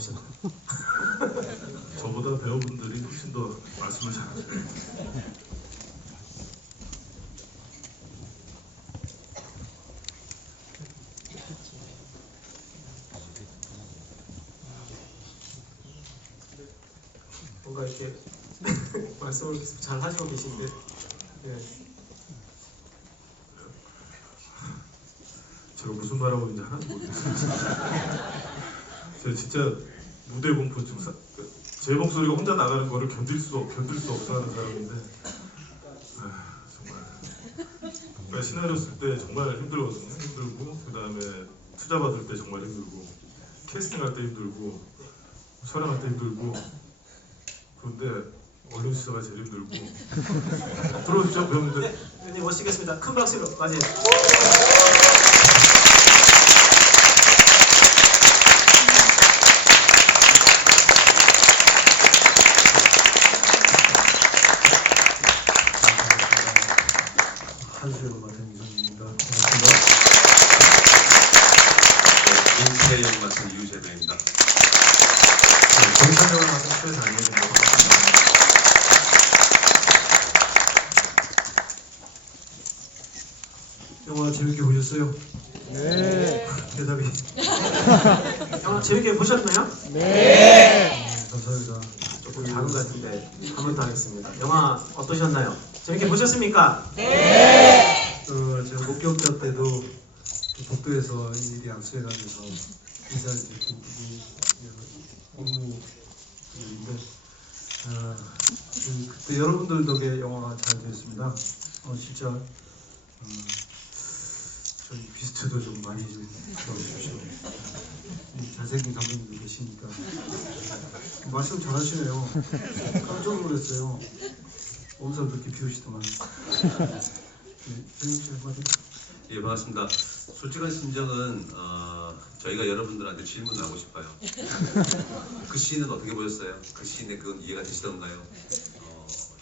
오셨나요? 저보다 배우분들이 훨씬 더 말씀을 잘하세요. 뭔가 이렇게 말씀을 계속 잘 하시고 계신데, 네. 제가 무슨 말하고 있는지 하나도 모르겠어요. 제가 진짜 무대 공포증, 제 목소리가 혼자 나가는 거를 견딜 수 없어 하는 사람인데, 정말 시나리오 쓸 때 정말 힘들거든요. 힘들고, 그 다음에 투자 받을 때 정말 힘들고, 캐스팅할 때 힘들고, 촬영할 때 힘들고, 그런데 얼른 시작가 제일 힘들고. 들어오시죠, 배우분들. 네, 모시겠습니다. 큰 박수로 맞이해. 한수영 맡은 이성입니다. 인체역 맡은 유재배입니다. 정찬영을 맡은 최단일입니다. 영화 재밌게 보셨어요? 네. 대답이 영화 재밌게 보셨나요? 네. 감사합니다. 조금 작은 것 같은데 한 번 더 하겠습니다. 영화 어떠셨나요? 재밌게 보셨습니까? 제가 목격자 때도 복도에서 일이 악수해가면서 인사를 드리고 업무인데 그때 여러분들 덕에 영화가 잘 됐습니다. 진짜 저희 비스트도 좀 많이 좀 들어주십시오. 잘생긴 감독님도 계시니까 말씀 잘하시네요. 깜짝 놀랐어요. 엄청 그렇게 비우시더만. 네, 씨 한마디. 예, 반갑습니다. 솔직한 심정은 저희가 여러분들한테 질문을 하고 싶어요. 그 시는 어떻게 보셨어요? 그 시인의 그건 이해가 되시던가요?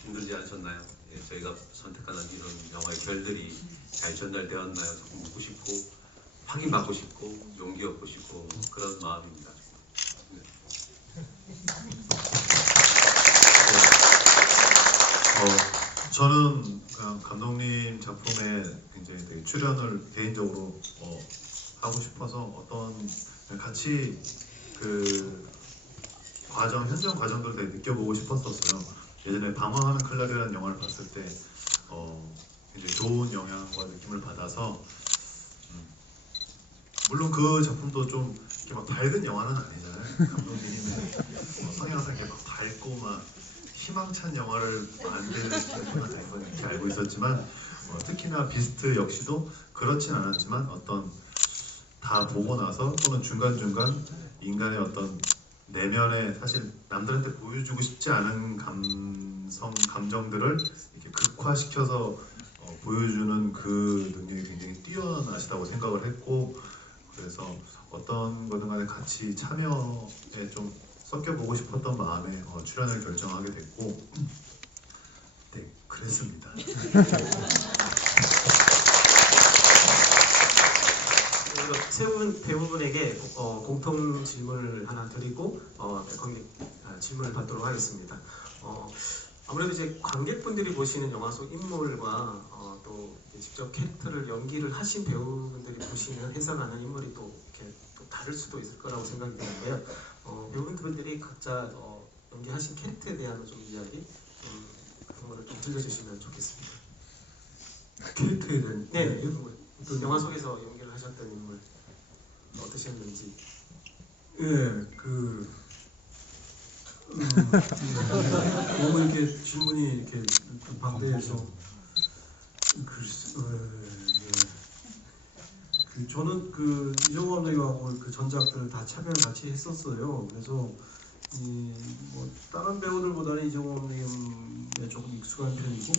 힘들지 않으셨나요? 예, 저희가 선택하는 이런 영화의 결들이 잘 전달되었나요? 자꾸 묻고 싶고 확인받고 싶고 용기 얻고 싶고 그런 마음입니다. 네. 저는 감독님 작품에 굉장히 되게 출연을 개인적으로 하고 싶어서 어떤 같이 그 현장 과정들 되게 느껴보고 싶었었어요. 예전에 방황하는 클라리라는 영화를 봤을 때 굉장히 좋은 영향과 느낌을 받아서 물론 그 작품도 좀 이렇게 막 밝은 영화는 아니잖아요. 감독님은 성향상 이렇게 막 밝고 막 희망찬 영화를 만드는 건 아닌 건 이렇게 알고 있었지만 특히나 비스트 역시도 그렇진 않았지만 어떤 다 보고 나서 또는 중간중간 인간의 어떤 내면에 사실 남들한테 보여주고 싶지 않은 감정들을 이렇게 극화시켜서 보여주는 그 능력이 굉장히 뛰어나시다고 생각을 했고 그래서 어떤 거든 간에 같이 참여에 좀 섞여보고 싶었던 마음에 출연을 결정하게 됐고 네, 그랬습니다. 세 분 배우분에게 공통 질문을 하나 드리고 관객 질문을 받도록 하겠습니다. 아무래도 이제 관객분들이 보시는 영화 속 인물과 또 직접 캐릭터를 연기를 하신 배우분들이 보시는 해석하는 인물이 또 이렇게 또 다를 수도 있을 거라고 생각이 되는데요. 배우분들이 각자 연기하신 캐릭터에 대한 좀 이야기 그런 거를 좀 들려주시면 좋겠습니다. 캐릭터에 대한 네, 또 영화 속에서 연기를 하셨던 인물 어떠셨는지. 너무 이렇게 질문이 이렇게 방대해서 저는 그 이정호 감독님하고 그 전작들을 다 참여를 같이 했었어요. 그래서 뭐 다른 배우들보다는 이정호 감독님에 조금 익숙한 편이고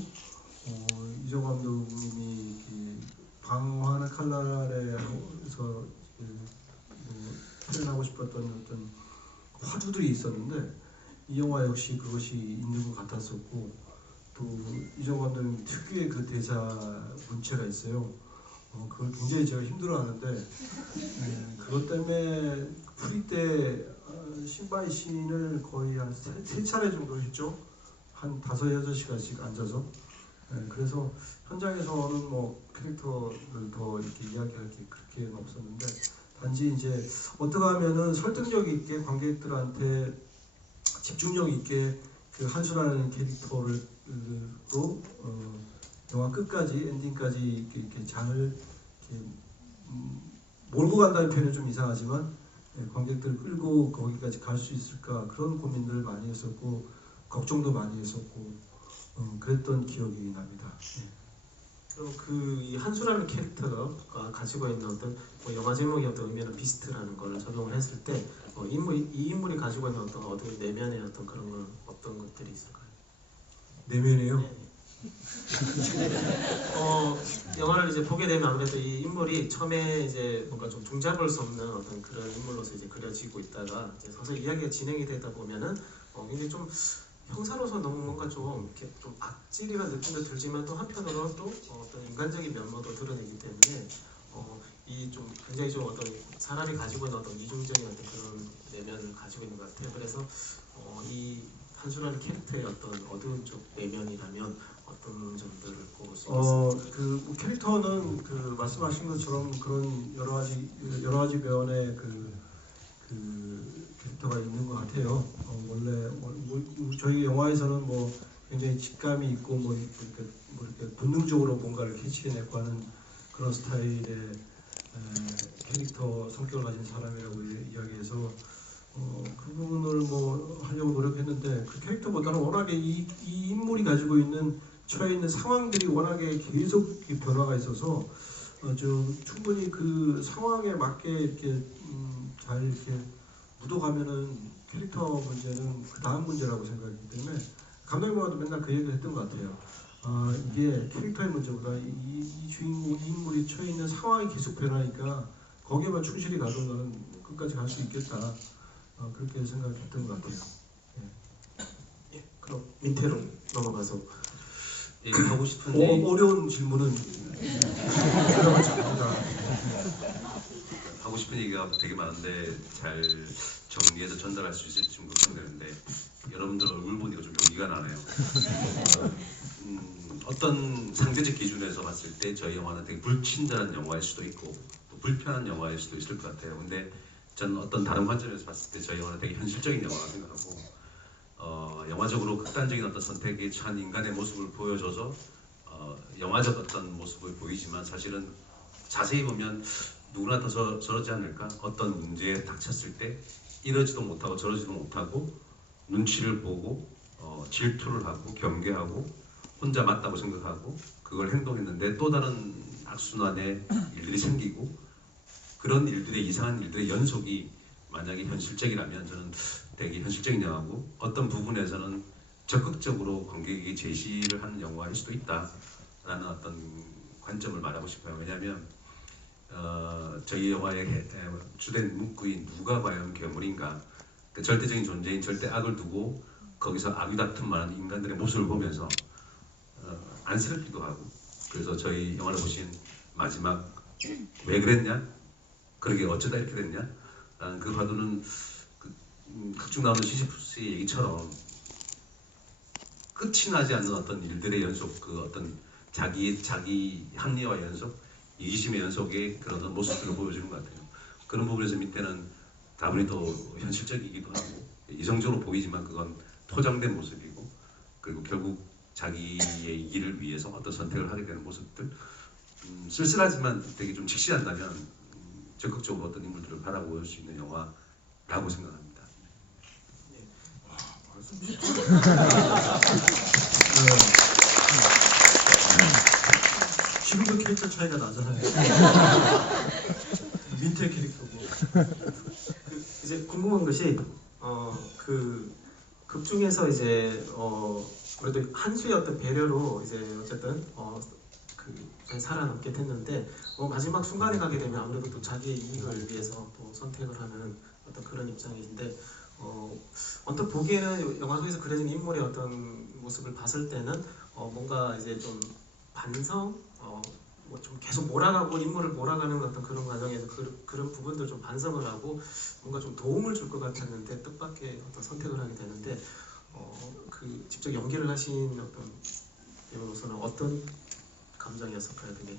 이정호 감독님이 방황하는 칼날에서 표현하고 싶었던 어떤 화두들이 있었는데 이 영화 역시 그것이 있는 것 같았었고 또 이정호 감독님 특유의 그 대사 문체가 있어요. 그걸 굉장히 제가 힘들어하는데 그것 때문에 풀이 때 신바이 씬을 거의 한 세 차례 정도 했죠. 한 5-6시간씩 앉아서. 그래서 현장에서는 뭐 캐릭터를 더 이렇게 이야기할 게 그렇게는 없었는데, 단지 이제 어떻게 하면은 설득력 있게 관객들한테 집중력 있게 그 한수라는 캐릭터로 영화 끝까지 엔딩까지 이렇게 잘 이렇게 몰고 간다는 표현은 좀 이상하지만 관객들 끌고 거기까지 갈 수 있을까, 그런 고민들을 많이 했었고 걱정도 많이 했었고 그랬던 기억이 납니다. 그럼 그 이 한수라는 캐릭터가 가지고 있는 어떤 뭐 영화 제목의 어떤 의미는 비스트라는 걸 적용을 했을 때 이 인물이 가지고 있는 어떤 내면의 어떤 그런 건 어떤 것들이 있을까요? 내면에요. 네. 영화를 이제 보게 되면 아무래도 이 인물이 처음에 이제 뭔가 좀 종잡을 수 없는 어떤 그런 인물로서 이제 그려지고 있다가 이제 서서히 이야기가 진행이 되다 보면은 굉장히 좀 형사로서 너무 뭔가 좀 이렇게 좀 악질이라는 느낌도 들지만 또 한편으로는 또 어떤 인간적인 면모도 드러내기 때문에 이 좀 굉장히 좀 어떤 사람이 가지고 있는 어떤 이중적인 어떤 그런 내면을 가지고 있는 것 같아요. 그래서 이 한수라는 캐릭터의 어떤 어두운 쪽 내면이라면 어떤 점들을 꼽을 수 있겠습니까? 그 캐릭터는 그 말씀하신 것처럼 그런 여러 가지 면의 그 캐릭터가 있는 것 같아요. 원래 저희 영화에서는 뭐 굉장히 직감이 있고 뭐 이렇게 본능적으로 뭔가를 캐치해내고 하는 그런 스타일의 캐릭터 성격을 가진 사람이라고 이야기해서 그 부분을 뭐 하려고 노력했는데, 그 캐릭터보다는 워낙에 이 인물이 가지고 있는 처해 있는 상황들이 워낙에 계속 변화가 있어서 충분히 그 상황에 맞게 이렇게 잘 이렇게 묻어가면은 캐릭터 문제는 그 다음 문제라고 생각하기 때문에 감독님과도 맨날 그 얘기를 했던 것 같아요. 이게 캐릭터의 문제보다 이 주인공, 이 인물이 처해 있는 상황이 계속 변하니까 거기에만 충실히 가도 나는 끝까지 갈 수 있겠다. 그렇게 생각했던 것 같아요. 예, 그럼 민태로 넘어가서 얘기하고 싶은 얘기, 어려운 질문은 대답을 잘합니다. 하고 싶은 얘기가 되게 많은데 잘 정리해서 전달할 수 있을지 좀 걱정되는데, 여러분들 얼굴 보니까 좀 용기가 나네요. 어떤 상대적 기준에서 봤을 때 저희 영화는 되게 불친절한 영화일 수도 있고 또 불편한 영화일 수도 있을 것 같아요. 근데 저는 어떤 다른 관점에서 봤을 때 저희 영화는 되게 현실적인 영화라고 생각하고, 영화적으로 극단적인 어떤 선택에 처한 인간의 모습을 보여줘서 영화적 어떤 모습을 보이지만, 사실은 자세히 보면 누구나 다 저러지 않을까? 어떤 문제에 닥쳤을 때 이러지도 못하고 저러지도 못하고 눈치를 보고 질투를 하고 경계하고 혼자 맞다고 생각하고 그걸 행동했는데 또 다른 악순환의 일들이 생기고, 그런 일들의 이상한 일들의 연속이 만약에 현실적이라면 저는 되게 현실적인 영화고, 어떤 부분에서는 적극적으로 관객에게 제시를 하는 영화일 수도 있다라는 어떤 관점을 말하고 싶어요. 왜냐하면 저희 영화의 주된 문구인 누가 과연 괴물인가, 그 절대적인 존재인 절대 악을 두고 거기서 악의 다툼만 하는 인간들의 모습을 보면서 안쓰럽기도 하고, 그래서 저희 영화를 보신 마지막 왜 그랬냐? 그러게 어쩌다 이렇게 됐냐? 라는 그 화두는 극중 나오는 시시프스의 얘기처럼 끝이 나지 않는 어떤 일들의 연속, 그 어떤 자기 합리화의 연속, 이기심의 연속의 그런 모습들을 보여주는 것 같아요. 그런 부분에서 밑에는 다분히 또 현실적이기도 하고 이성적으로 보이지만 그건 토장된 모습이고, 그리고 결국 자기의 이기를 위해서 어떤 선택을 하게 되는 모습들, 쓸쓸하지만 되게 좀 직시한다면 적극적으로 어떤 인물들을 바라볼 수 있는 영화라고 생각합니다. 지금도 캐릭터 차이가 나잖아요. 민태 캐릭터고. 이제 궁금한 것이 그 극 중에서 이제 그래도 한수의 어떤 배려로 이제 어쨌든 그 살아남게 됐는데 마지막 순간에 가게 되면 아무래도 또 자기의 이익을 위해서 또 선택을 하는 어떤 그런 입장이신데, 언뜻 보기에는 영화 속에서 그려진 인물의 어떤 모습을 봤을 때는 뭔가 이제 좀 반성, 뭐 좀 계속 몰아가고 인물을 몰아가는 어떤 그런 과정에서 그런 부분들 좀 반성을 하고 뭔가 좀 도움을 줄 것 같았는데 뜻밖의 어떤 선택을 하게 되는데 그 직접 연기를 하신 어떤 배우로서는 어떤 감정이었을까요, 그게?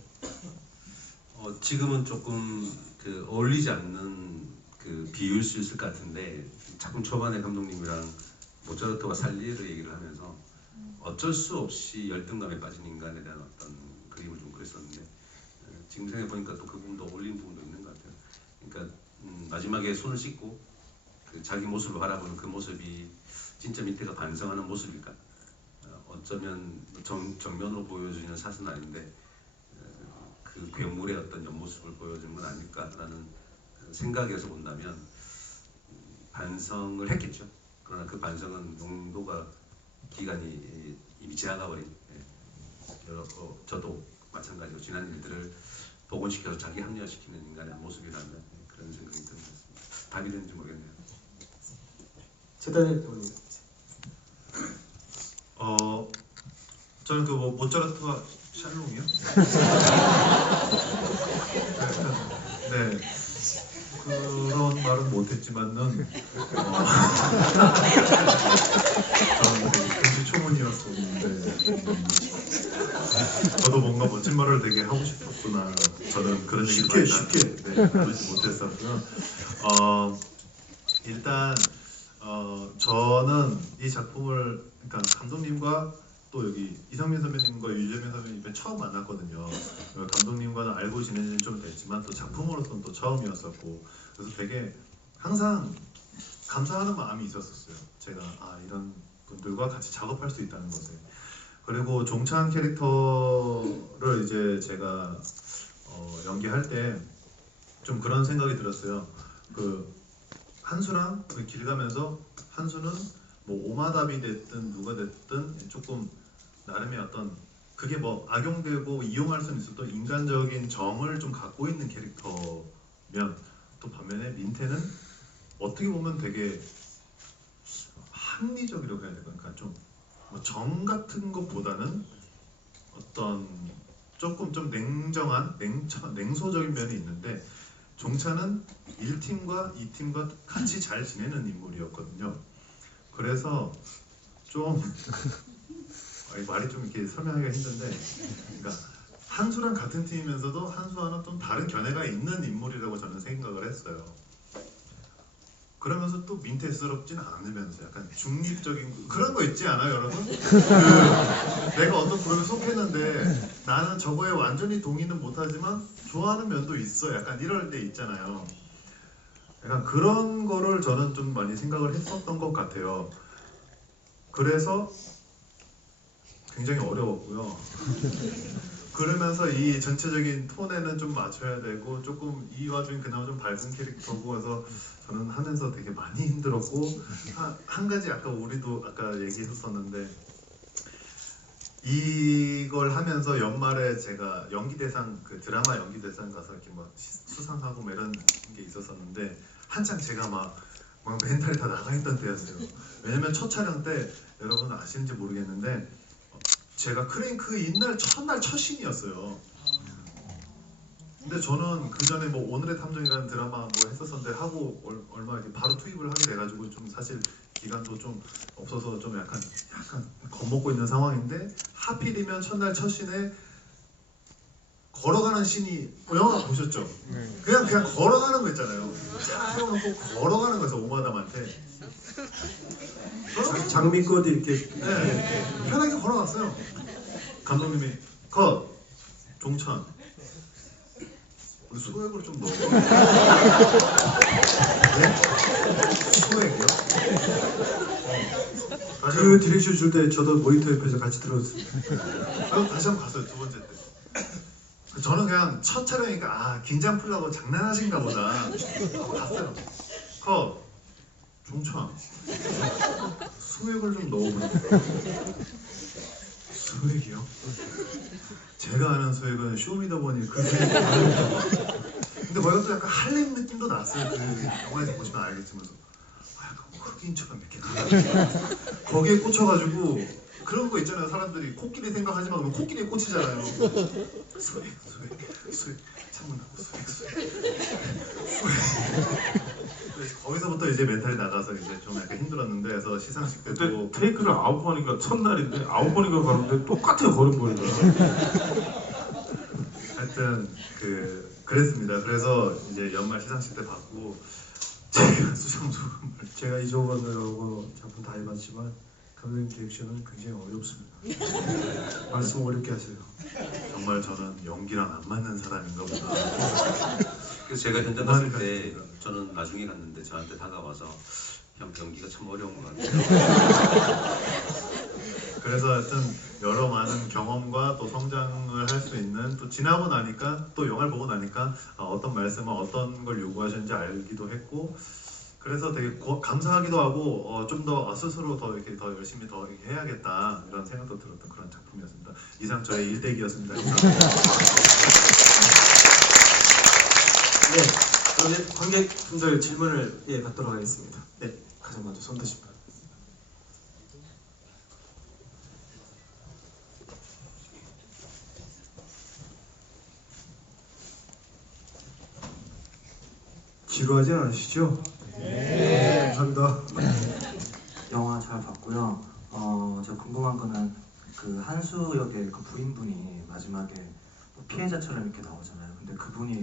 지금은 조금 그 어울리지 않는 그 비유일 수 있을 것 같은데 작품 초반에 감독님이랑 모차르트와 살리에르 얘기를 하면서 어쩔 수 없이 열등감에 빠진 인간에 대한 어떤 그림을 좀 그렸었는데 지금 생각해 보니까 또 그 부분도 어울리는 부분도 있는 것 같아요. 그러니까 마지막에 손을 씻고 그 자기 모습을 바라보는 그 모습이 진짜 민태가 반성하는 모습일까? 어쩌면 정면으로 보여주는 샷은 아닌데 그 괴물의 어떤 옆모습을 보여주는 건 아닐까라는 생각에서 본다면 반성을 했겠죠. 그러나 그 반성은 용도가 기간이 이미 지나가 버린 저도 마찬가지로 지난 일들을 복원시켜서 자기 합리화시키는 인간의 모습이라면 그런 생각이 드는 것 같습니다. 답이 되는지 모르겠네요. 최단일 배우님. 저는 그 뭐 모차르트와 샬롬이요? 네. 그런 말은 못했지만은 저는 굉장히 초문이었었는데 저도 뭔가 멋진 말을 되게 하고 싶었구나. 저는 그런 얘기를 쉽게 그러지 못했었고요. 일단 저는 이 작품을 그러니까 감독님과 또 여기 이상민 선배님과 유재민 선배님 처음 만났거든요. 감독님과는 알고 지낸 지는 좀 됐지만 또 작품으로서는 또 처음이었었고 그래서 되게 항상 감사하는 마음이 있었어요. 제가 이런 분들과 같이 작업할 수 있다는 것에. 그리고 종찬 캐릭터를 이제 제가 연기할 때 좀 그런 생각이 들었어요. 그 한수랑 길 가면서 한수는 뭐 오마답이 됐든 누가 됐든 조금 나름의 어떤 그게 뭐 악용되고 이용할 수는 있어도 인간적인 정을 좀 갖고 있는 캐릭터면 또 반면에 민태는 어떻게 보면 되게 합리적이라고 해야 될까? 그러니까 좀 뭐 정 같은 것보다는 어떤 조금 좀 냉정한 냉소적인 면이 있는데 종찬은 1팀과 2팀과 같이 잘 지내는 인물이었거든요. 그래서 좀 말이 좀 이렇게 설명하기가 힘든데 그러니까 한수랑 같은 팀이면서도 한수와는 좀 다른 견해가 있는 인물이라고 저는 생각을 했어요. 그러면서 또 민폐스럽지는 않으면서 약간 중립적인 그런 거 있지 않아요, 여러분? 내가 어떤 그룹에 속했는데 나는 저거에 완전히 동의는 못하지만 좋아하는 면도 있어. 약간 이럴 때 있잖아요. 약간 그런 거를 저는 좀 많이 생각을 했었던 것 같아요. 그래서 굉장히 어려웠고요. 그러면서 이 전체적인 톤에는 좀 맞춰야 되고 조금 이 와중에 그나마 좀 밝은 캐릭터고 해서 저는 하면서 되게 많이 힘들었고 한 가지 아까 우리도 아까 얘기했었는데 이걸 하면서 연말에 제가 연기대상 그 드라마 연기대상 가서 이렇게 막 수상하고 뭐 이런 게 있었었는데 한창 제가 막 멘탈이 다 나가 있던 때였어요. 왜냐면 첫 촬영 때 여러분 아시는지 모르겠는데 제가 크랭크 이날 첫날 첫 신이었어요. 근데 저는 그 전에 뭐 오늘의 탐정이라는 드라마 뭐 했었었는데 하고 얼마 이렇게 바로 투입을 하게 돼가지고 좀 사실 기간도 좀 없어서 좀 약간 겁먹고 있는 상황인데 하필이면 첫날 첫 신에 걸어가는 신이 영화 보셨죠? 그냥 걸어가는 거 있잖아요. 차 세워놓고 걸어가는 거였어 오마담한테. 장미꽃 이렇게 네, 편하게 걸어갔어요. 감독님이 컷 종찬 우리 소액으로 좀 넣어. 네? 소액이요? 그 디렉션 줄 때 저도 모니터 옆에서 같이 들었습니다. 다시 한번 봤어요. 두 번째 때. 저는 그냥 첫 촬영이니까 긴장 풀라고 장난하신가 보다 하고 갔어요. 컷 종찬 소액을 좀 넣어보세요. 소액이요? 제가 아는 소액은 쇼미더머니 그 소액이 아닙니다. 근데 거기가 또 약간 할렘 느낌도 났어요. 그 영화에서 보시면 알겠지만 약간 흑인처럼 이렇게 가가지고 거기에 꽂혀가지고 그런 거 있잖아요. 사람들이 코끼리 생각하지만 그러면 코끼리에 꽂히잖아요. 수액 창문 닫고 수액. 거기서부터 이제 멘탈이 나가서 이제 좀 약간 힘들었는데 그래서 시상식 그때 때도 테이크를 9번인가 첫날인데 9번인가 가는데 똑같아요 걸음걸이가. 하여튼 그랬습니다. 그래서 이제 연말 시상식 때 받고 제가 수상소감을 제가 이종원하고 작품 다 해봤지만 감독님 디렉션은 굉장히 어렵습니다. 말씀 어렵게 하세요. 정말 저는 연기랑 안 맞는 사람인가 보다. 그래서 제가 현장 갔을 때 저는 나중에 갔는데 저한테 다가와서 형 연기가 참 어려운 것 같아요. 그래서 하여튼 여러 많은 경험과 또 성장을 할 수 있는 또 지나고 나니까 또 영화를 보고 나니까 어떤 말씀을 어떤 걸 요구하셨는지 알기도 했고 그래서 되게 감사하기도 하고 좀 더 스스로 더 이렇게 더 열심히 더 이렇게 해야겠다 이런 생각도 들었던 그런 작품이었습니다. 이상 저의 일대기였습니다. 감사합니다. 네, 그러면 관객분들 질문을 받도록 하겠습니다. 네, 가장 먼저 손 드신 분. 지루하진 않으시죠? 네. 감사합니다. 영화 잘 봤고요. 제가 궁금한 거는 그 한수 역의 그 부인분이 마지막에 뭐 피해자처럼 이렇게 나오잖아요. 근데 그분이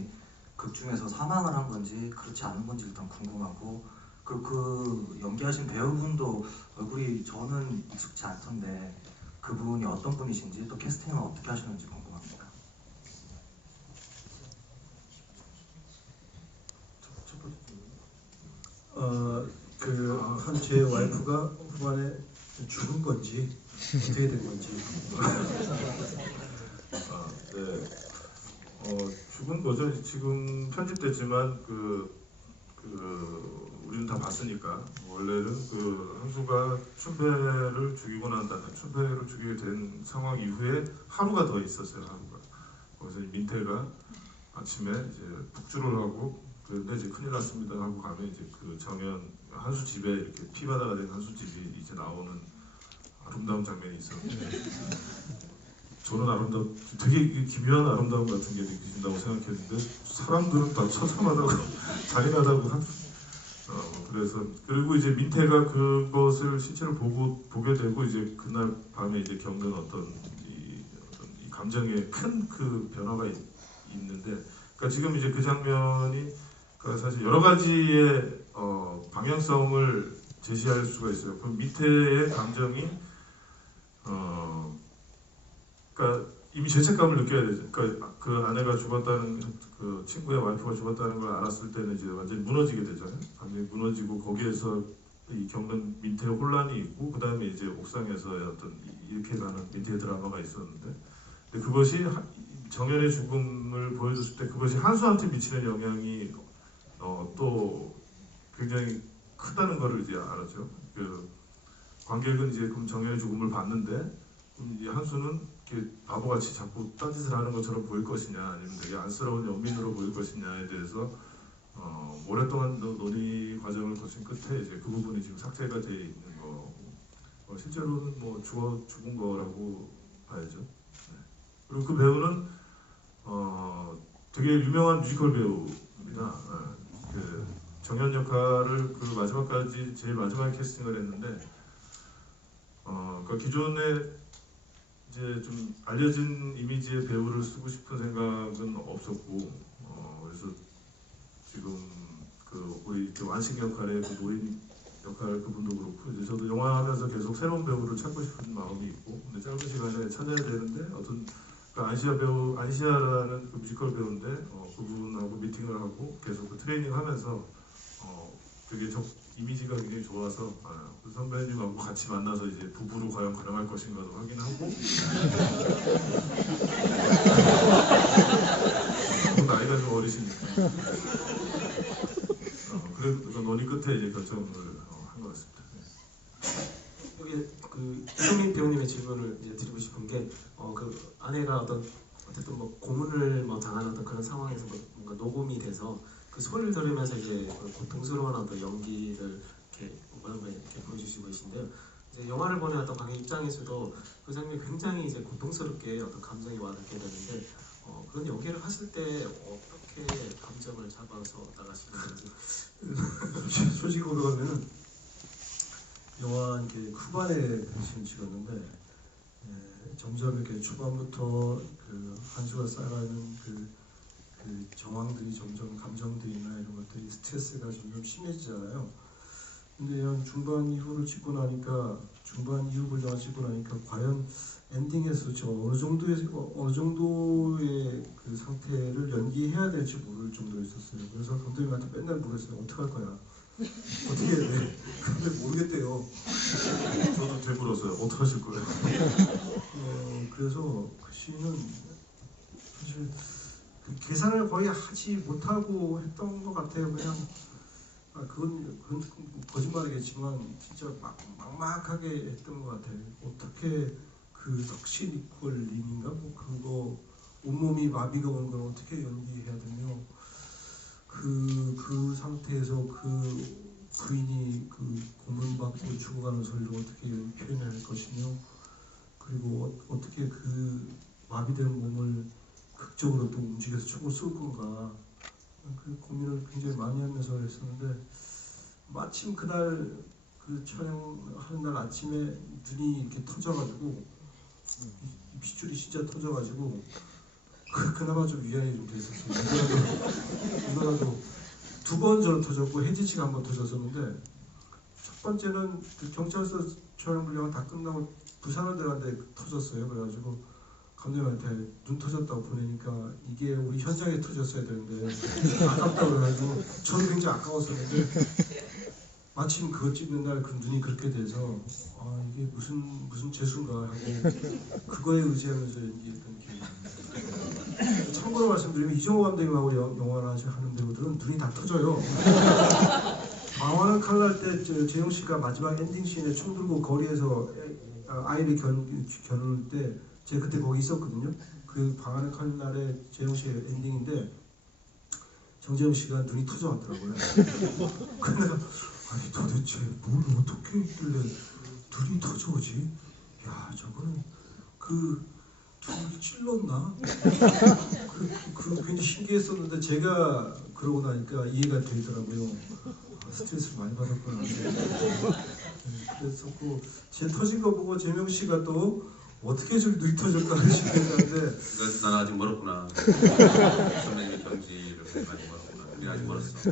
극 중에서 사망을 한 건지 그렇지 않은 건지 일단 궁금하고 그 연기하신 배우분도 얼굴이 저는 익숙치 않던데 그분이 어떤 분이신지 또 캐스팅을 어떻게 하셨는지 궁금합니다. 제 와이프가 후반에 죽은 건지 어떻게 된 건지. 네. 죽은 거죠. 지금 편집됐지만 우리는 다 봤으니까 원래는 한수가 춘배를 죽이고 난 다음에 춘배를 죽이게 된 상황 이후에 하루가 더 있었어요. 하루가. 거기서 민태가 아침에 이제 북주를 하고 그런데 이제 큰일 났습니다 하고 가면 이제 그 정연 한수 집에 이렇게 피바다가 된 한수 집이 이제 나오는 아름다운 장면이 있었는데 저는 되게 기묘한 아름다움 같은 게 느껴진다고 생각했는데 사람들은 다 처참하다고 잔인하다고 그래서 그리고 이제 민태가 그것을 실제로 보게 되고 이제 그날 밤에 이제 겪는 어떤 이 감정의 큰 그 변화가 있는데 그러니까 지금 이제 그 장면이 그러니까 사실 여러 가지의 방향성을 제시할 수가 있어요. 그 밑에의 감정이 그러니까 이미 죄책감을 느껴야 되죠. 그러니까 그 아내가 죽었다는 그 친구의 와이프가 죽었다는 걸 알았을 때는 이제 완전히 무너지게 되잖아요. 완전히 무너지고 거기에서 이 겪는 민태의 혼란이 있고 그 다음에 이제 옥상에서의 어떤 이렇게 가는 민태의 드라마가 있었는데 근데 그것이 정연의 죽음을 보여줬을 때 그것이 한수한테 미치는 영향이 또 굉장히 크다는 것을 이제 알았죠. 그 관객은 이제 그럼 정연의 죽음을 봤는데 그럼 이제 한수는 이렇게 바보같이 자꾸 딴짓을 하는 것처럼 보일 것이냐 아니면 되게 안쓰러운 연민으로 보일 것이냐에 대해서 오랫동안 논의 과정을 거친 끝에 이제 그 부분이 지금 삭제가 돼 있는 거고 실제로는 뭐 죽은 거라고 봐야죠. 네. 그리고 그 배우는 되게 유명한 뮤지컬 배우입니다. 그 정연 역할을 그 마지막까지 제일 마지막에 캐스팅을 했는데 그러니까 기존에 이제 좀 알려진 이미지의 배우를 쓰고 싶은 생각은 없었고 그래서 지금 그 우리 완식 역할의 그 노인 역할 그분도 그렇고 이제 저도 영화 하면서 계속 새로운 배우를 찾고 싶은 마음이 있고 근데 짧은 시간에 찾아야 되는데 어떤 그 안시아라는 그 뮤지컬 배우인데 그분하고 미팅을 하고 계속 그 트레이닝하면서 되게 이미지가 굉장히 좋아서 그 선배님하고 같이 만나서 이제 부부로 과연 가능할 것인가도 확인하고 나이가 좀 어리시니까 그래서 논의 끝에 이제 결정을 한 것 같습니다. 여기 그 이성민 배우님의 질문을 이제 드리고 싶은 게 그 아내가 어쨌든 뭐 고문을 뭐 당하는 어떤 그런 상황에서 뭔가 녹음이 돼서 그 소리를 들으면서 이제 고통스러운 어떤 연기를 이렇게 이렇게 보여주시고 계신데요. 이제 영화를 보는 어떤 관객 입장에서도 그 장면이 굉장히 이제 고통스럽게 어떤 감정이 와닿게 되는데 그런 연기를 하실 때 어떻게 감정을 잡아서 나가시는 건지. 솔직히 그러면은 영화 이렇게 후반에 대신 찍었는데 점점 이렇게 초반부터 그 한수가 쌓아가는 그 정황들이 점점 감정들이나 이런 것들이 스트레스가 점점 심해지잖아요. 근데 한 중반 이후를 찍고 나니까 중반 이후 분량을 찍고 나니까 과연 엔딩에서 저 어느 정도의 그 상태를 연기해야 될지 모를 정도로 있었어요. 그래서 감독님한테 맨날 물었어요. 어떻게 할 거야? 어떻게 해야 돼? 근데 모르겠대요. 저도 되물었어요. 어떻게 하실 거예요? 그래서 그 시는 사실 그 계산을 거의 하지 못하고 했던 것 같아요. 그냥 그건 거짓말이겠지만 진짜 막막하게 했던 것 같아요. 어떻게 그 덕신 이퀄 림인가 뭐 그거 온몸이 마비가 오는 걸 어떻게 연기해야 되며 그 상태에서 그 부인이 그 고문받고 죽어가는 소리를 어떻게 표현할 것이며 그리고 어떻게 그 마비된 몸을 극적으로 또 움직여서 총을 쏠 건가 그 고민을 굉장히 많이 하면서 했었는데 마침 그날 그 촬영하는 날 아침에 눈이 이렇게 터져가지고 핏줄이 진짜 터져가지고 그나마 좀 위안이 좀 됐었어요. 이거라도 두 번 전에 터졌고 해지치가 한 번 터졌었는데 첫 번째는 그 경찰서 촬영 분량은 다 끝나고 부산을 들어갔는데 터졌어요. 그래가지고 감독님한테 눈 터졌다고 보내니까 이게 우리 현장에 터졌어야 되는데 아깝다고 그래가지고 저는 굉장히 아까웠었는데 마침 그거 찍는 날 그 눈이 그렇게 돼서 이게 무슨 재수인가 하고 그거에 의지하면서 연기했던 기억이 납니다. 참고로 말씀드리면 이정호 감독님하고 영화를 하는 배우들은 눈이 다 터져요. 망화는 칼날 때 재용 씨가 마지막 엔딩 씬에 총 들고 거리에서 아이를 겨눌 때 제가 그때 거기 있었거든요. 그 방안의 칼날에 재용 씨의 엔딩인데 정재영 씨가 눈이 터져왔더라고요. 근데 내가 아니 도대체 뭘 어떻게 했길래 눈이 터져오지? 야 저거는 그 둘이 찔렀나? 그 굉장히 신기했었는데 제가 그러고 나니까 이해가 되더라고요. 스트레스를 많이 받았구나. 그랬었고 제 터진 거 보고 재명 씨가 또 어떻게 저기 눈이 터졌다는 싶었는데 그래서 나는 아직 멀었구나. 선배님의 경지를 많이 멀었구나. 우리 아직 멀었어.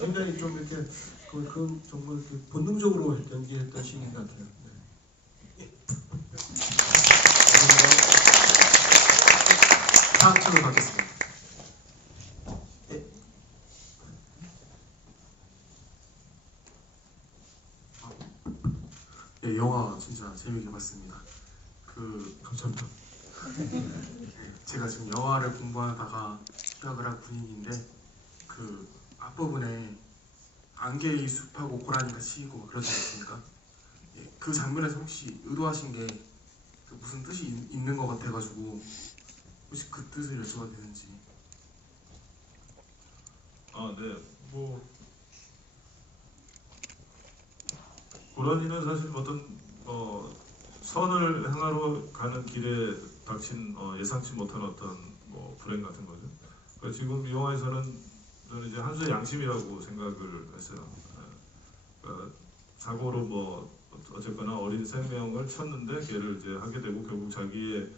굉장히 좀 이렇게 그건 정말 이렇게 본능적으로 연기했던 시인 같아요. 네. 다음 질문 받겠습니다. 네. 예, 영화 진짜 재밌게 봤습니다. 감사합니다. 제가 지금 영화를 공부하다가 휴학을 한 분위기인데 그 앞부분에 안개의 숲하고 고라니가 치이고 막 그러지 않습니까? 예, 그 장면에서 혹시 의도하신 게 그 무슨 뜻이 있는 것 같아가지고 혹시 그 뜻을 여쭤봐도 되는지. 네. 뭐 고라니는 사실 어떤 선을 향하러 가는 길에 닥친 예상치 못한 어떤 불행 같은 거죠. 그러니까 지금 이 영화에서는 저는 이제 한수의 양심이라고 생각을 했어요. 그러니까 사고로 어쨌거나 어린 생명을 쳤는데 걔를 이제 하게 되고 결국 자기의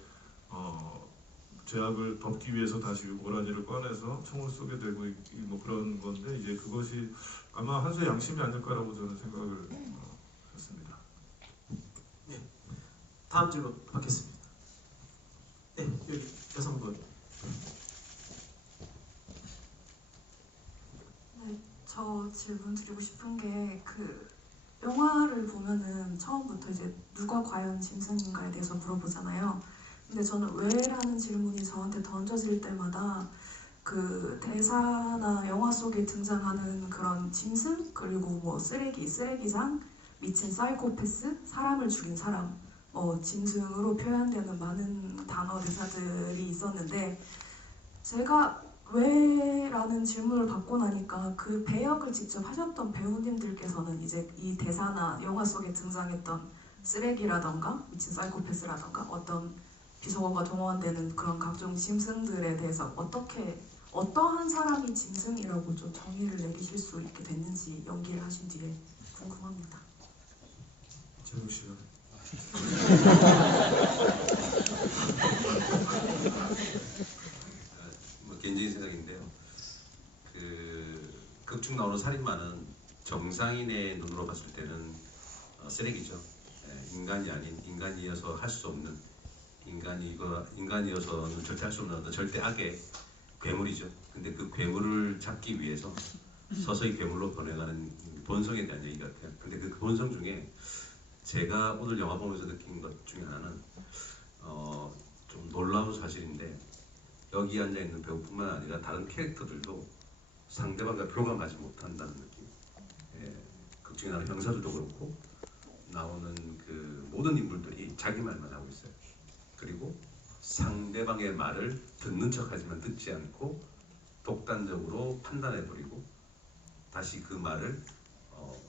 죄악을 덮기 위해서 다시 고라니를 꺼내서 총을 쏘게 되고 그런 건데 이제 그것이 아마 한수의 양심이 아닐까라고 저는 생각을 했습니다. 다음 질문 받겠습니다. 네, 여기 여성분. 네, 저 질문 드리고 싶은 게 영화를 보면은 처음부터 이제 누가 과연 짐승인가에 대해서 물어보잖아요. 근데 저는 왜라는 질문이 저한테 던져질 때마다 그 대사나 영화 속에 등장하는 그런 짐승 그리고 뭐 쓰레기장, 미친 사이코패스, 사람을 죽인 사람, 짐승으로 표현되는 많은 단어 대사들이 있었는데 제가 왜라는 질문을 받고 나니까 그 배역을 직접 하셨던 배우님들께서는 이제 이 대사나 영화 속에 등장했던 쓰레기라던가 미친 사이코패스라던가 어떤 비속어가 동원되는 그런 각종 짐승들에 대해서 어떠한 사람이 짐승이라고 좀 정의를 내리실 수 있게 됐는지 연기를 하신 뒤에 궁금합니다. 재욱 씨가 뭐 개인적인 생각인데요. 그 극중 나오는 살인마는 정상인의 눈으로 봤을 때는 쓰레기죠. 인간이 아닌, 인간이어서 할 수 없는, 인간이어서는 절대 할 수 없는 어떤 절대 악의 괴물이죠. 근데 그 괴물을 잡기 위해서 서서히 괴물로 변해가는 본성에 대한 얘기 같아요. 근데 그 본성 중에 제가 오늘 영화 보면서 느낀 것 중에 하나는 좀 놀라운 사실인데, 여기 앉아 있는 배우뿐만 아니라 다른 캐릭터들도 상대방과 교감하지 못한다는 느낌. 극 중에 나오는 형사들도 그렇고 나오는 그 모든 인물들이 자기 말만 하고 있어요. 그리고 상대방의 말을 듣는 척하지만 듣지 않고 독단적으로 판단해버리고 다시 그 말을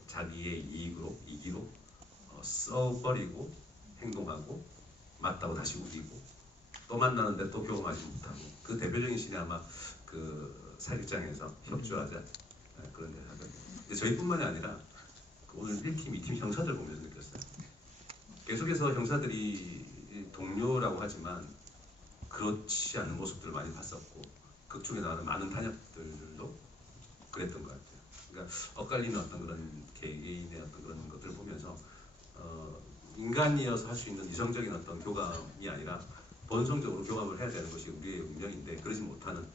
자기의 이기로 써버리고 행동하고 맞다고 다시 우기고 또 만나는데 또 교감하지 못하고, 그 대표적인 신이 아마 그 사격장에서 협조하자 그런 얘기를 하거든요. 근데 저희뿐만이 아니라 오늘 1팀, 2팀 형사들 보면서 느꼈어요. 계속해서 형사들이 동료라고 하지만 그렇지 않은 모습들을 많이 봤었고, 극 중에 나오는 많은 탄약들도 그랬던 것 같아요. 그러니까 엇갈리는 어떤 그런 개개인의 어떤 그런 것들을 보면서 인간이어서 할 수 있는 이성적인 어떤 교감이 아니라 본성적으로 교감을 해야 되는 것이 우리의 운명인데 그러지 못하는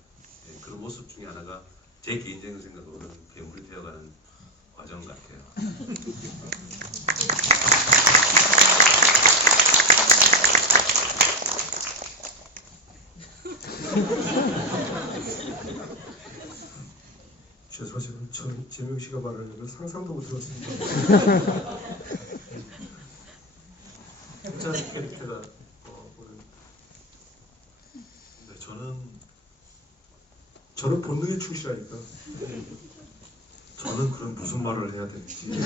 그런 모습 중에 하나가 제 개인적인 생각으로는 괴물이 되어가는 과정 같아요. 제 사실은 재명 씨가 말하는 걸 상상도 못 해봤습니다. 진짜 캐릭터가 오늘 네, 저는 본능에 충실하니까. 저는 그럼 무슨 말을 해야 될지. 네,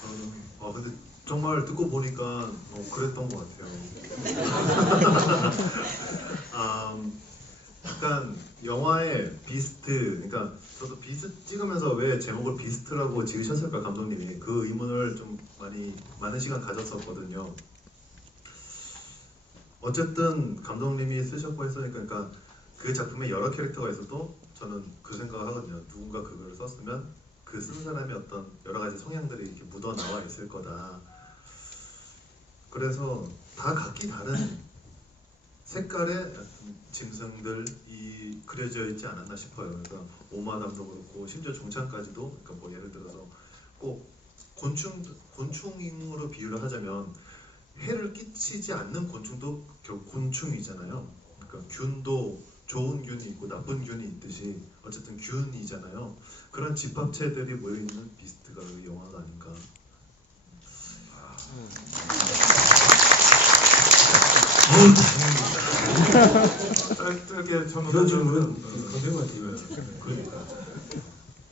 저는 근데 정말 듣고 보니까 그랬던 것 같아요. 약간 영화의 비스트, 그러니까 저도 비스트 찍으면서 왜 제목을 비스트라고 지으셨을까 감독님이, 그 의문을 좀 많은 시간 가졌었거든요. 어쨌든 감독님이 쓰셨고 했으니까, 그러니까 그 작품에 여러 캐릭터가 있어도 저는 그 생각을 하거든요. 누군가 그걸 썼으면 그 쓴 사람의 어떤 여러 가지 성향들이 이렇게 묻어 나와 있을 거다. 그래서 다 각기 다른 색깔의 짐승들이 그려져 있지 않았나 싶어요. 그래서 오마담도 그렇고 심지어 종찬까지도, 그러니까 뭐 예를 들어서 꼭 곤충으로 비유를 하자면 해를 끼치지 않는 곤충도 결국 곤충이잖아요. 그러니까 균도 좋은 균이 있고 나쁜 균이 있듯이 어쨌든 균이잖아요. 그런 집합체들이 모여있는 비스트가 그 영화가 아닌가. 짧게 저는 그런 질문은 감독님한테 그러니까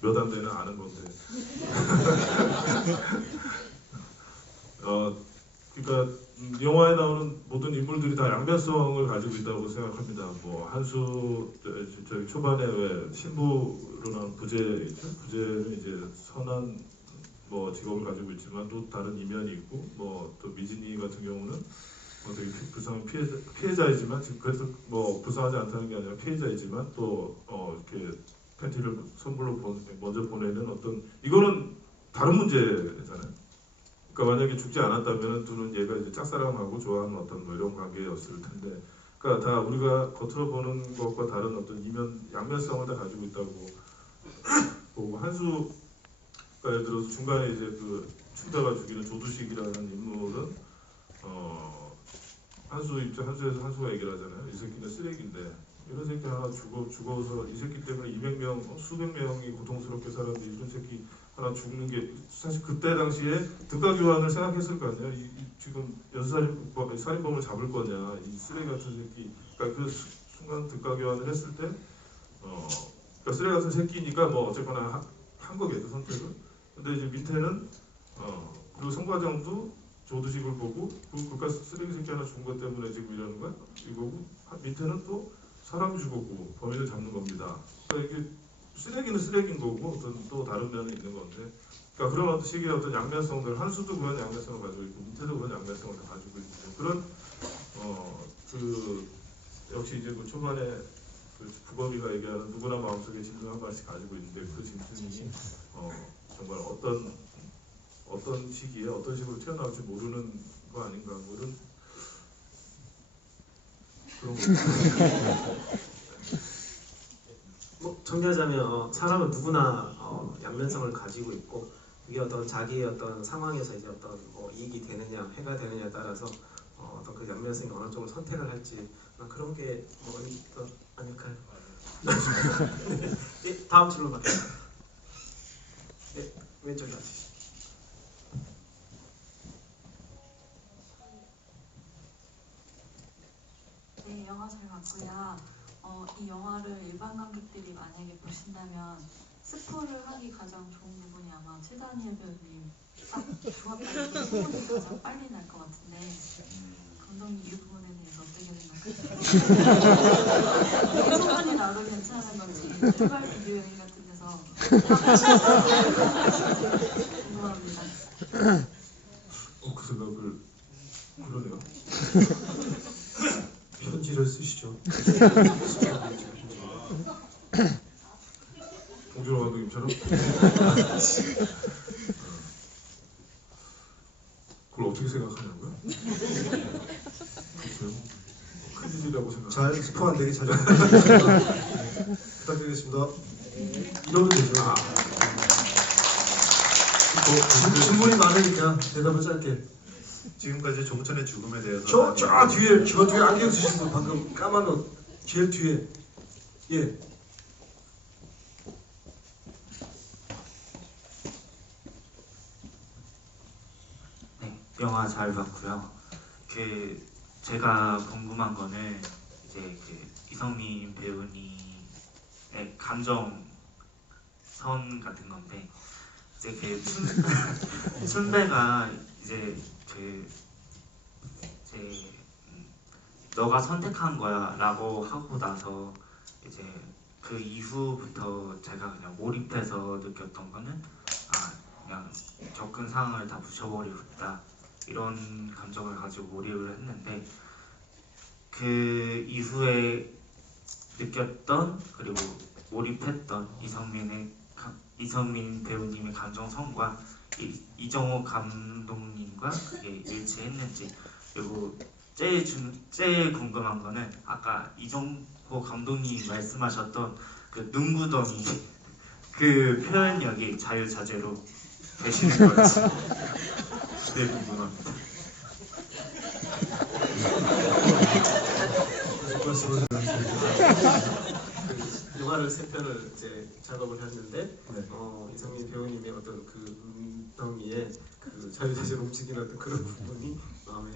몇 안 되는 아는 건데. 그러니까 영화에 나오는 모든 인물들이 다 양면성을 가지고 있다고 생각합니다. 뭐 한수 저기 초반에 왜 신부로 나온 부제는 이제 선한 뭐 직업을 가지고 있지만 또 다른 이면이 있고, 뭐 또 미진이 같은 경우는 되게 불쌍한 피해자이지만 지금 그래서 뭐 불쌍하지 않다는 게 아니라 피해자이지만 또 이렇게 팬티를 선물로 먼저 보내는 어떤, 이거는 다른 문제잖아요. 그러니까 만약에 죽지 않았다면 두는 얘가 이제 짝사랑하고 좋아하는 어떤 뭐 이런 관계였을 텐데, 그러니까 다 우리가 겉으로 보는 것과 다른 어떤 양면성을 다 가지고 있다고 보고, 한수 예를 들어서 중간에 이제 그 춘자가 죽이는 조두식이라는 인물은 한수에서 한수가 얘기를 하잖아요. 이 새끼는 쓰레기인데 이런 새끼 하나 죽어서 이 새끼 때문에 200명 수백 명이 고통스럽게 살았는데 이런 새끼 하나 죽는 게, 사실 그때 당시에 등가 교환을 생각했을 거 아니에요. 지금 살인범을 잡을 거냐, 이 쓰레기 같은 새끼. 그러니까 그 순간 듣가 교환을 했을 때 그러니까 쓰레기 같은 새끼니까 뭐 어쨌거나 한 거겠죠 선택을. 근데 이제 밑에는 그리고 송과장도 조두식을 보고 그까 쓰레기 새끼 하나 준 것 때문에 지금 이러는 거야? 이거고 밑에는 또 사람 죽었고 범인을 잡는 겁니다. 그러니까 이게 쓰레기는 쓰레기인 거고 또 다른 면이 있는 건데, 그러니까 그런 어떤 식의 어떤 양면성들, 한수도 그런 양면성을 가지고 있고 밑에도 그런 양면성을 다 가지고 있는 그런 그 역시 이제 그 초반에 그 부검이가 얘기하는 누구나 마음속에 짐승 한 마리씩 가지고 있는데 그 짐승이 정말 어떤 시기에 어떤 식으로 튀어나올지 모르는 거 아닌가 뭐 이런 그런 거. 뭐 정리하자면 사람은 누구나 양면성을 가지고 있고 이게 어떤 자기의 어떤 상황에서 이제 어떤 이익이 되느냐 해가 되느냐에 따라서 어떤 그 양면성이 어느 쪽을 선택을 할지 그런 게 뭐 아닐까요? 네, 다음 질문 받겠습니다. 네, 왼쪽에 앉으시죠. 네, 영화 잘 봤고요. 이 영화를 일반 관객들이 만약에 보신다면 스포를 하기 가장 좋은 부분이 아마 최다니엘 배우님 딱 좋았다는 소문이 가장 빨리 날 것 같은데 감독님 이 부분에 대해서 어떻게 생각하세요? 이게 소문이 나도 괜찮은 건지 출발 비디오 여행 같은 데서 궁금합니다. 그 생각을 그러네요. 편지를 쓰시죠. 봉준호 감독님처럼 그걸 어떻게 생각하냐고요? 글쎄요. 큰일이라고 생각. 잘 스포 안 되게 잘 부탁드리겠습니다. 이러면 되죠. 질문이 많으니까 대답을 짧게. 지금까지 종천의 죽음에 대해서 저 뒤에 저 뒤에 안경 쓰신 분 방금 까만 옷 제일 뒤에 예. 네, 영화 잘 봤고요. 제가 궁금한 거는 이제 이성민 배우님의 감정 선 같은 건데 이제 춘배가 이제 너가 선택한 거야라고 하고 나서 이제 그 이후부터 제가 그냥 몰입해서 느꼈던 거는 그냥 겪은 상황을 다 붙여버리고 싶다 이런 감정을 가지고 몰입을 했는데 그 이후에 느꼈던 그리고 몰입했던 이성민 배우님의 감정선과 이정호 감독님과 그게 일치했는지, 그리고 제일 궁금한 거는 아까 이정호 감독님이 말씀하셨던 그 눈구덩이 그 표현력이 자유자재로 되시는 건지 되게 궁금합니다. 영화를 3편을 이제 작업을 했는데 네. 이성민 배우님의 어떤 그 눈덩이에 그 자유자재로 움직이는 어떤 그런 부분이 마음에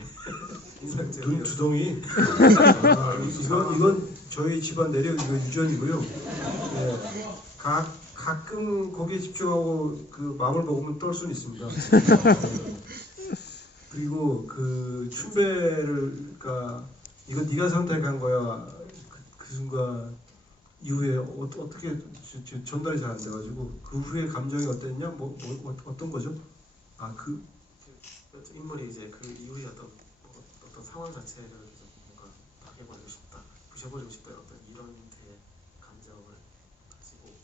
인상적이에요. 눈 두덩이. 이건 저희 집안 내력 이거 유전이고요. 네. 가끔 거기에 집중하고 그 마음을 먹으면 떨 수는 있습니다. 그리고 그 춘배를 그러니까 이거 네가 선택한 거야 그 순간 이후에 어떻게 전달이 잘 안 돼가지고 그 후에 감정이 어땠냐 뭐 어떤 거죠? 그 인물이 이제 그 이후에 어떤 상황 자체를 뭔가 파괴버리고 싶다, 부셔버리고 싶다 어떤 이런 류의 감정을 가지고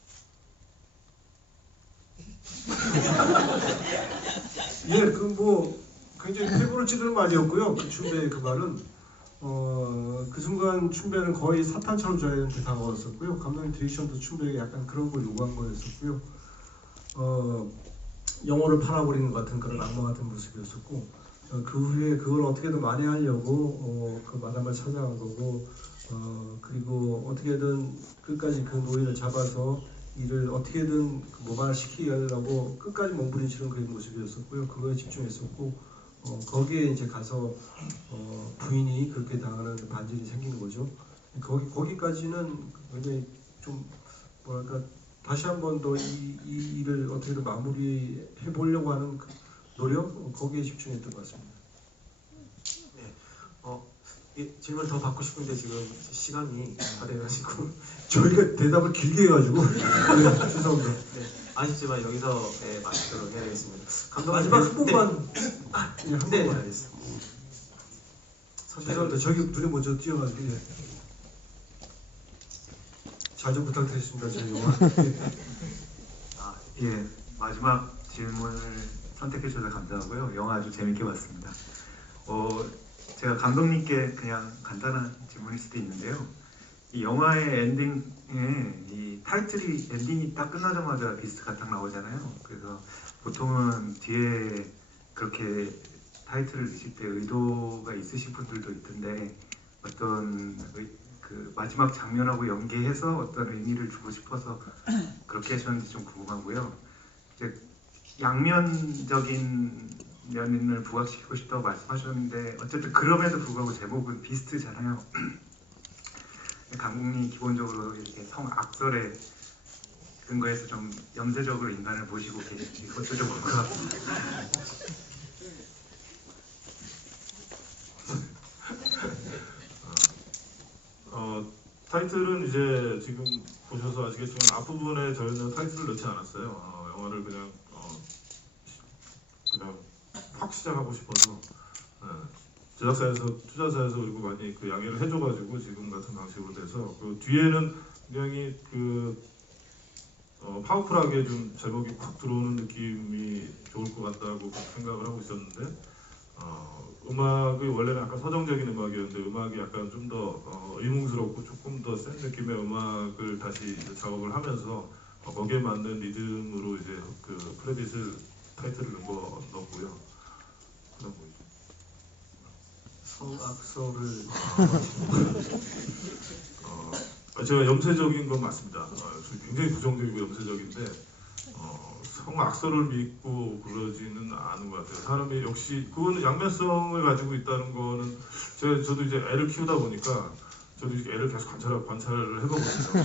예, 그 뭐 굉장히 폐부를 찌르는 말이었고요. 그 춘배의 그 말은 그 순간 춘배는 거의 사탄처럼 저희한테 다가왔었고요. 감독님 디렉션도 춘배에게 약간 그런 걸 요구한 거였었고요. 영혼을 팔아버리는 것 같은 그런 악마 같은 모습이었었고 그 후에 그걸 어떻게든 만회하려고 그 마담을 찾아간 거고 그리고 어떻게든 끝까지 그 노인을 잡아서 이를 어떻게든 모발시키려고 끝까지 몸부림치는 그의 모습이었었고요. 그거에 집중했었고 거기에 이제 가서 부인이 그렇게 당하는 반전이 생기는 거죠. 거기까지는 굉장히 좀 뭐랄까 다시 한 번 더 이 일을 어떻게든 마무리해 보려고 하는 그 노력 거기에 집중했던 것 같습니다. 질문 더 받고 싶은데 지금 시간이 다 돼가지고 저희가 대답을 길게 해가지고 네, 죄송합니다. 아쉽지만 여기서 마치도록 해야겠습니다. 마지막 한 번만 한 네, 번만 알겠습니다. 죄송합니다. 저기 눈에 먼저 뛰어가지고 잘 좀 부탁드리겠습니다. 저희 영화. 예, 마지막 질문을 선택해 주셔서 감사하고요. 영화 아주 재밌게 봤습니다. 제가 감독님께 그냥 간단한 질문일 수도 있는데요. 이 영화의 엔딩에 이 타이틀이 엔딩이 딱 끝나자마자 비스트가 딱 나오잖아요. 그래서 보통은 뒤에 그렇게 타이틀을 넣으실 때 의도가 있으신 분들도 있던데 어떤 그 마지막 장면하고 연계해서 어떤 의미를 주고 싶어서 그렇게 하셨는지 좀 궁금하고요. 이제 양면적인 면을 부각시키고 싶다고 말씀하셨는데 어쨌든 그럼에도 불구하고 제목은 비스트잖아요. 감독님 기본적으로 이렇게 성악설에 근거해서 좀 염세적으로 인간을 모시고 계신지 그것도 좀 궁금합니다. 타이틀은 이제 지금 보셔서 아시겠지만 앞부분에 저희는 타이틀을 넣지 않았어요. 영화를 그냥 확 시작하고 싶어서 제작사에서 투자사에서 그리고 많이 그 양해를 해줘가지고 지금 같은 방식으로 돼서 그 뒤에는 굉장히 그 파워풀하게 좀 제목이 확 들어오는 느낌이 좋을 것 같다고 생각을 하고 있었는데 음악이 원래는 약간 서정적인 음악이었는데 음악이 약간 좀 더 의문스럽고 조금 더 센 느낌의 음악을 다시 작업을 하면서 거기에 맞는 리듬으로 이제 그 크레딧을 타이틀을 넣었고요. 그런 거 성악설을 제가 염세적인 건 맞습니다. 굉장히 부정적이고 염세적인데 성악설을 믿고 그러지는 않은 것 같아요. 사람이 역시 그거는 양면성을 가지고 있다는 거는 저도 이제 애를 키우다 보니까 저도 이제 애를 계속 관찰을 해보거든요.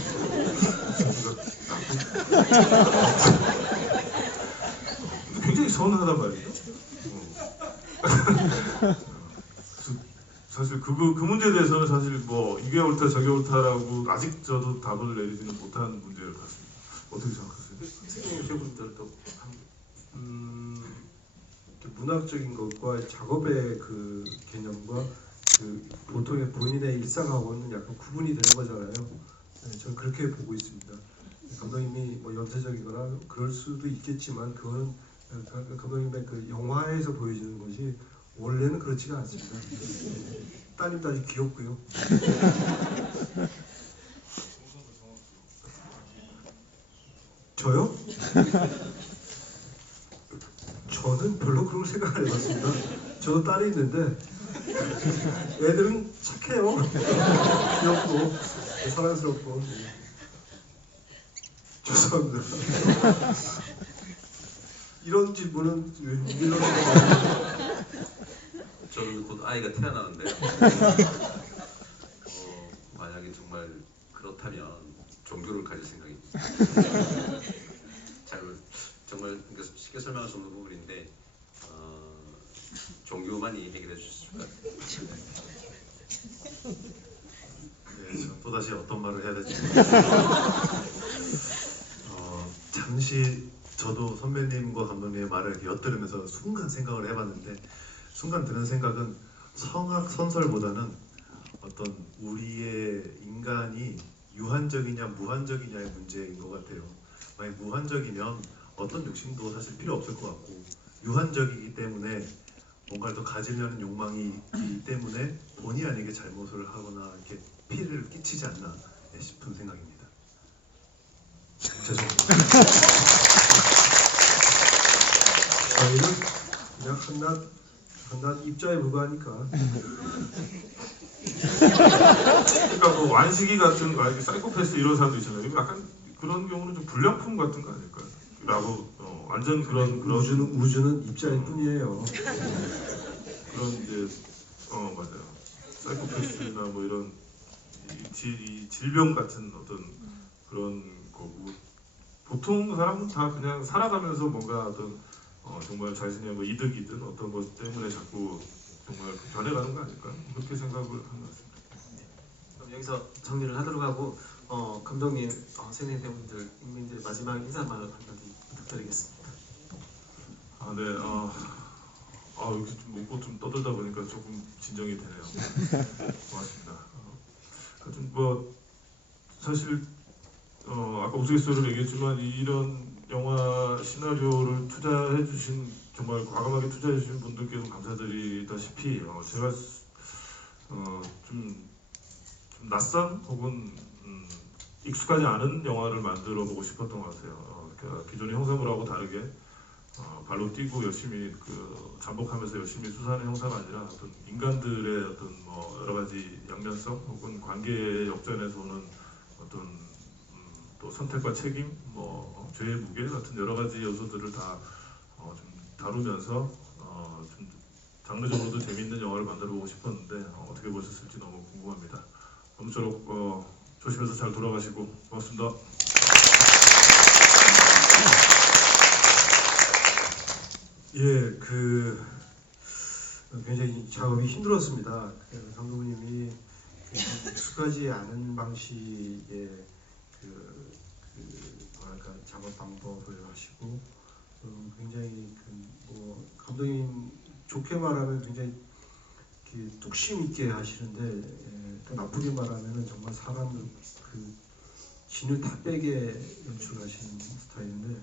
굉장히 서운하단 말이죠. 사실 그 문제에 대해서는 사실 뭐 이게 옳다 저게 옳다라고 아직 저도 답을 내리지는 못한 문제를 같습니다. 어떻게 생각하세요? 교수분들도 문학적인 것과 작업의 그 개념과 그 보통의 본인의 일상하고는 약간 구분이 되는 거잖아요. 저는 그렇게 보고 있습니다. 감독님이 뭐 염세적이거나 그럴 수도 있겠지만 그거는 감독님의 그 영화에서 보여지는 것이 원래는 그렇지가 않습니다. 따님도 아주 귀엽고요. 저요? 저는 별로 그런 생각 안 해봤습니다. 저도 딸이 있는데 애들은 착해요. 귀엽고 사랑스럽고. 죄송합니다. 이런 질문은 밀러 저는 곧 아이가 태어나는데요. 만약에 정말 그렇다면 종교를 가질 생각입니다. 정말 쉽게 설명할 수 없는 부분인데 종교만이 해결해 주실 것 같아요. 네, 또다시 어떤 말을 해야 될지 잠시 저도 선배님과 감독님의 말을 이렇게 엿들으면서 순간 생각을 해봤는데 순간 드는 생각은 성악 선설보다는 어떤 우리의 인간이 유한적이냐 무한적이냐의 문제인 것 같아요. 만약 무한적이면 어떤 욕심도 사실 필요 없을 것 같고 유한적이기 때문에 뭔가를 더 가지려는 욕망이 있기 때문에 본의 아니게 잘못을 하거나 이렇게 피해를 끼치지 않나 싶은 생각입니다. 죄송합니다. 저희는 그냥 한낱 입자에 불과하니까. 그러니까 뭐 완식이 같은 거, 사이코패스 이런 사람도 있잖아요. 약간 그런 경우는 좀 불량품 같은 거 아닐까요? 라고 완전 그런 우주는 입자일 뿐이에요. 그런 이제 맞아요. 사이코패스나 뭐 이런 이 질병 같은 어떤 그런 거고 보통 사람은 다 그냥 살아가면서 뭔가 어떤 정말 자신의 뭐 이득이든 어떤 것 때문에 자꾸 정말 변해가는 거 아닐까 그렇게 생각을 하는 것 같습니다. 그럼 여기서 정리를 하도록 하고 감독님, 세네대원들, 인민들의 마지막 인사말 한마디 부탁드리겠습니다. 네, 이렇게 좀 먹고 좀 떠들다 보니까 조금 진정이 되네요. 고맙습니다. 뭐 사실 아까 우스갯소리로 얘기했지만 이런 영화 시나리오를 투자해 주신 정말 과감하게 투자해 주신 분들께도 감사드리다시피 제가 좀 낯선 혹은 익숙하지 않은 영화를 만들어 보고 싶었던 것 같아요. 그러니까 기존의 형사물하고 다르게 발로 뛰고 열심히 잠복하면서 열심히 수사하는 형사가 아니라 어떤 인간들의 어떤 뭐 여러 가지 양면성 혹은 관계의 역전에서 오는 어떤 또 선택과 책임, 뭐 죄의 무게 같은 여러 가지 요소들을 다 좀 다루면서 좀 장르적으로도 재미있는 영화를 만들어 보고 싶었는데 어떻게 보셨을지 너무 궁금합니다. 아무쪼록 조심해서 잘 돌아가시고 고맙습니다. 예, 굉장히 작업이 힘들었습니다. 감독님이 익숙하지 않은 방식의 뭐랄까 작업 방법을 하시고 굉장히 뭐 감독님 좋게 말하면 굉장히 뚝심 있게 하시는데 또 나쁘게 말하면은 정말 사람들 진을 다 빼게 연출하시는 스타일인데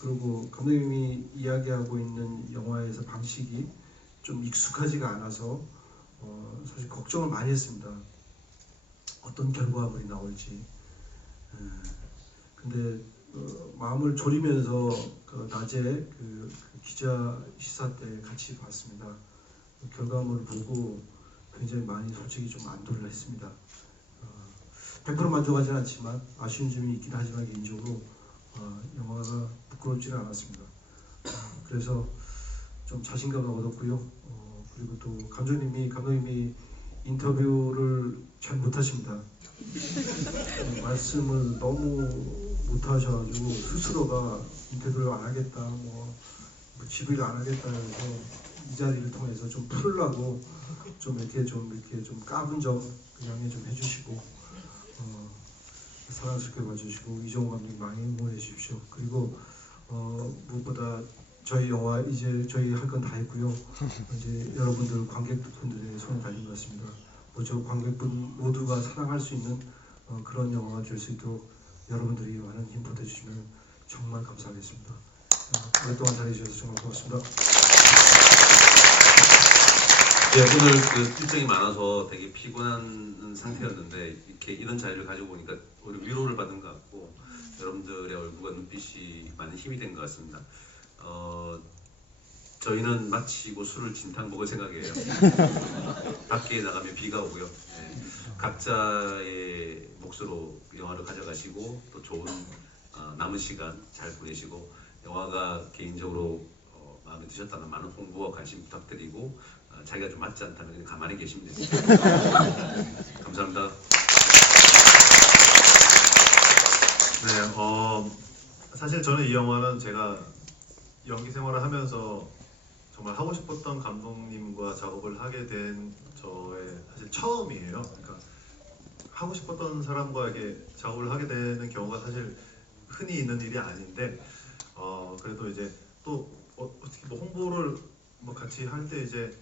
그리고 감독님이 이야기하고 있는 영화에서 방식이 좀 익숙하지가 않아서 사실 걱정을 많이 했습니다. 어떤 결과물이 나올지. 근데 마음을 졸이면서 낮에 기자 시사 때 같이 봤습니다. 결과물을 보고 굉장히 많이 솔직히 좀 안도를 했습니다. 100% 만족하지는 않지만 아쉬운 점이 있긴 하지만 개인적으로 영화가 부끄럽지는 않았습니다. 그래서 좀 자신감을 얻었고요. 그리고 또 감독님이 인터뷰를 잘 못하십니다. 말씀을 너무 못하셔가지고 스스로가 인터뷰를 안 하겠다, 뭐 집을 안 하겠다 해서 이 자리를 통해서 좀 풀으려고 좀 이렇게 좀 까분 점 양해 좀 해주시고 사랑스럽게 봐주시고 이정호 감독님 많이 응원해 주십시오. 그리고 무엇보다 저희 영화 이제 저희 할 건 다 했고요. 이제 여러분들 관객분들의 손에 달린 것 같습니다. 저 관객분 모두가 사랑할 수 있는 그런 영화가 될 수 있도록 여러분들이 많은 힘 보태주시면 정말 감사하겠습니다. 오랫동안 잘해주셔서 정말 고맙습니다. 네, 오늘 일정이 많아서 되게 피곤한 상태였는데 이렇게 이런 자리를 가지고 보니까 오히려 위로를 받는 것 같고 여러분들의 얼굴과 눈빛이 많은 힘이 된 것 같습니다. 저희는 마치고 술을 진탕 먹을 생각이에요. 밖에 나가면 비가 오고요. 네. 각자의 몫으로 영화를 가져가시고 또 좋은 남은 시간 잘 보내시고 영화가 개인적으로 마음에 드셨다면 많은 홍보와 관심 부탁드리고 자기가 좀 맞지 않다면 그냥 가만히 계시면 됩니다. 감사합니다. 네, 사실 저는 이 영화는 제가 연기 생활을 하면서 정말 하고 싶었던 감독님과 작업을 하게 된 저의 사실 처음이에요. 그러니까 하고 싶었던 사람과 이렇게 작업을 하게 되는 경우가 사실 흔히 있는 일이 아닌데 그래도 이제 또 어떻게 뭐 홍보를 뭐 같이 할 때 이제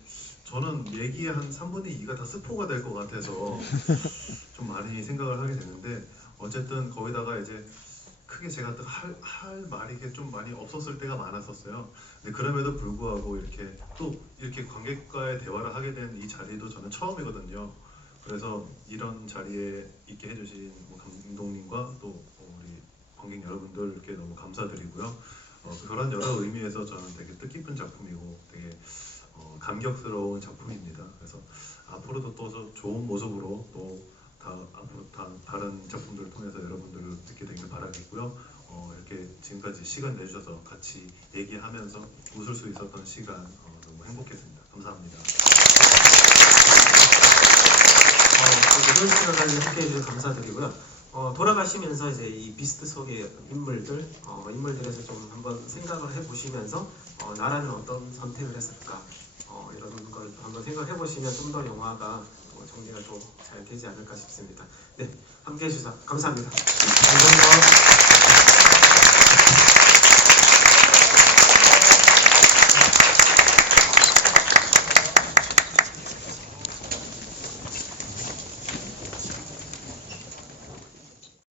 저는 얘기의 한 3분의 2가 다 스포가 될 것 같아서 좀 많이 생각을 하게 되는데 어쨌든 거기다가 이제 크게 제가 할 말이 좀 많이 없었을 때가 많았었어요. 근데 그럼에도 불구하고 이렇게 관객과의 대화를 하게 된 이 자리도 저는 처음이거든요. 그래서 이런 자리에 있게 해주신 감독님과 또 우리 관객 여러분들께 너무 감사드리고요. 그런 여러 의미에서 저는 되게 뜻깊은 작품이고 되게 감격스러운 작품입니다. 그래서 앞으로도 또 좋은 모습으로 또 앞으로 다른 작품들을 통해서 여러분들을 뵙게 되길 바라겠고요. 이렇게 지금까지 시간 내주셔서 같이 얘기하면서 웃을 수 있었던 시간 너무 행복했습니다. 감사합니다. 오늘 함께 해주셔서 감사드리고요. 돌아가시면서 이제 이 비스트 속의 인물들에서 좀 한번 생각을 해보시면서 나라는 어떤 선택을 했을까 이런 걸 한번 생각해 보시면 좀 더 영화가 정리가 좀 잘 되지 않을까 싶습니다. 네, 함께 해주셔서 감사합니다. 감사합니다.